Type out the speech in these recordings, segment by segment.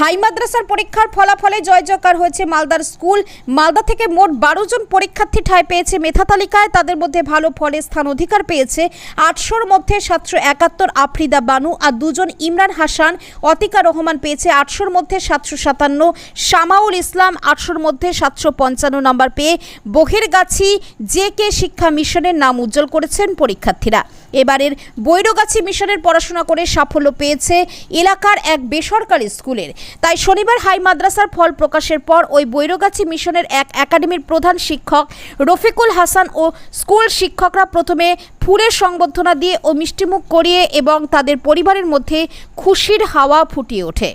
High মাদ্রাসার পরীক্ষার ফলাফলে জয়জয়কার হয়েছে মালদার স্কুল। মালদা থেকে মোট 12 জন পরীক্ষার্থী ঠাঁই পেয়েছে মেধা তালিকায়। তাদের মধ্যে ভালো ফলে স্থান অধিকার পেয়েছে 800-র মধ্যে 771 আফরিদা বানু আর 2 জন ইমরান হাসান। অতিকা রহমান পেয়েছে 800-র মধ্যে 757, শামাউল ইসলাম 800-র মধ্যে 755 নম্বর পেয়ে বহিরগাছি JK শিক্ষা মিশনের নাম উজ্জ্বল করেছেন পরীক্ষার্থীরা। এবারের বৈরগাছি মিশনের পড়াশোনা করে সাফল্য পেয়েছে এলাকার এক বেসরকারি স্কুলের। তাই শনিবার হাই মাদ্রাসার ফল প্রকাশের পর ওই বৈরগাছি মিশনের এক একাডেমির প্রধান শিক্ষক রফিকুল হাসান ও স্কুল শিক্ষকরা প্রথমে ফুলের সংবর্ধনা দিয়ে ও মিষ্টিমুখ করিয়ে এবং তাদের পরিবারের মধ্যে খুশির হাওয়া ফুটিয়ে ওঠে।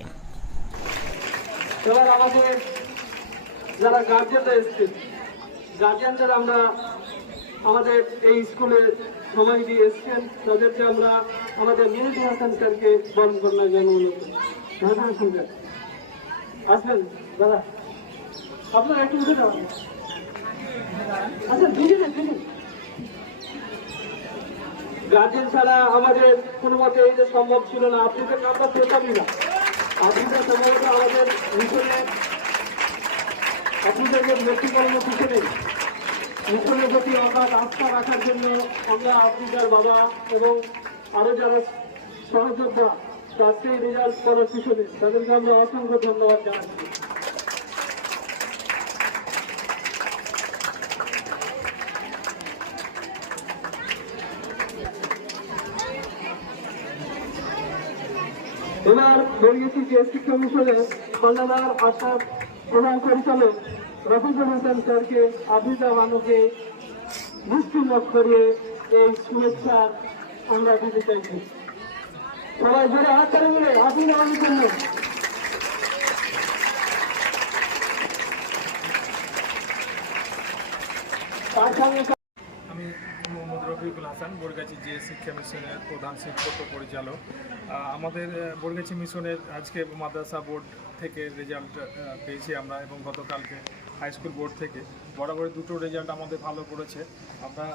এবার আমাদের যারা গার্জিয়ানদের আমরা আমাদের এই স্কুলের সময় দিয়ে এসছেন, তাদেরকে আমরা আমাদের মেহেদি হাসান স্যারকে বরণ করার জন্য অনুরোধ করব। আসবেন দাদা, আপনারা একটু উঠে যাবেন। আচ্ছা, গার্জিয়ান ছাড়া আমাদের কোনো মতে এই যে সম্ভব ছিল না। আপনি তো আমরা পেতামই না। আপনি তো সম্ভবত আমাদের মিশনে আপনাদেরকে ব্যক্তিকরণের পিছনে মিশনের প্রতি আমরা আস্থা রাখার জন্য আমরা আপনাদের বাবা এবং আরো যারা সহযোদ্ধা তাদের রেজাল্ট করার পিছনে তাদেরকে আমরা অসংখ্য ধন্যবাদ জানাচ্ছি। এবার বৈরগাছি শিক্ষা মিশনের কল্যাণার আশার প্রধান পরিচালক রফিকুল হাসান স্যারকে আফরিদা বানুকে মিষ্টিমুখ করিয়ে এই শুভেচ্ছা আমরা দিতে চাইছি। সবাই জোরে হাত তালি মিলে আফরিদা বানুর জন্য। তার সঙ্গে আমি মোহাম্মদ রফিকুল হাসান, বৈরগাছি শিক্ষা মিশনের প্রধান শিক্ষক ও পরিচালক। আমাদের বৈরগাছি মিশনের আজকে মাদ্রাসা বোর্ড থেকে রেজাল্ট পেয়েছি আমরা, এবং গতকালকে হাই স্কুল বোর্ড থেকে বরাবরই দুটো রেজাল্ট আমাদের ভালো করেছে। আমরা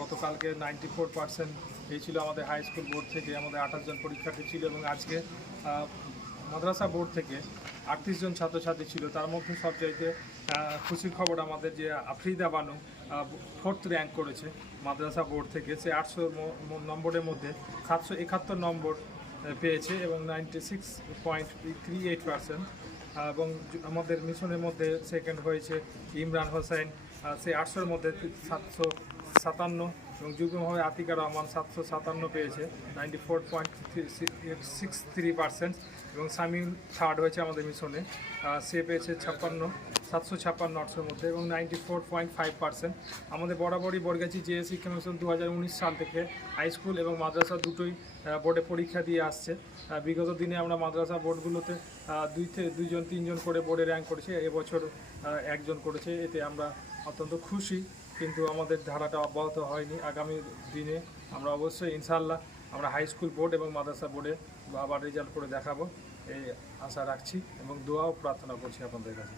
গতকালকে 94% পেয়েছিল আমাদের হাই স্কুল বোর্ড থেকে, আমাদের 28 জন পরীক্ষার্থী ছিল, এবং আজকে মাদ্রাসা বোর্ড থেকে 38 জন ছাত্রছাত্রী ছিল। তার মধ্যে সবচাইতে খুশির খবর আমাদের যে আফরিদা বানু 4th র্যাঙ্ক করেছে মাদ্রাসা বোর্ড থেকে। সে 800 নম্বরের মধ্যে 771 নম্বর পেয়েছে এবং 96.38%। এবং আমাদের মিশনের মধ্যে সেকেন্ড হয়েছে ইমরান হোসেন, সে 800-র মধ্যে 757, এবং যুগ্মভাবে আতিকা রহমান 757 পেয়েছে, 94.63%। এবং সামিউল থার্ড হয়েছে আমাদের মিশনে, সে পেয়েছে 756 নটসের মধ্যে এবং 94.5%। আমাদের বরাবরই বৈরগাছি শিক্ষা মিশন 2019 সাল থেকে হাই স্কুল এবং মাদ্রাসা দুটোই বোর্ডে পরীক্ষা দিয়ে আসছে। বিগত দিনে আমরা মাদ্রাসা বোর্ডগুলোতে 2জন 3জন করে বোর্ডে র্যাঙ্ক করেছে, এবছর 1 জন করেছে। এতে আমরা অত্যন্ত খুশি, কিন্তু আমাদের ধারাটা অব্যাহত হয়নি। আগামী দিনে আমরা অবশ্যই ইনশাআল্লাহ আমরা হাই স্কুল বোর্ড এবং মাদ্রাসা বোর্ডে আবার রেজাল্ট করে দেখাবো, এই আশা রাখছি এবং দোয়া ও প্রার্থনা করছি আপনাদের কাছে।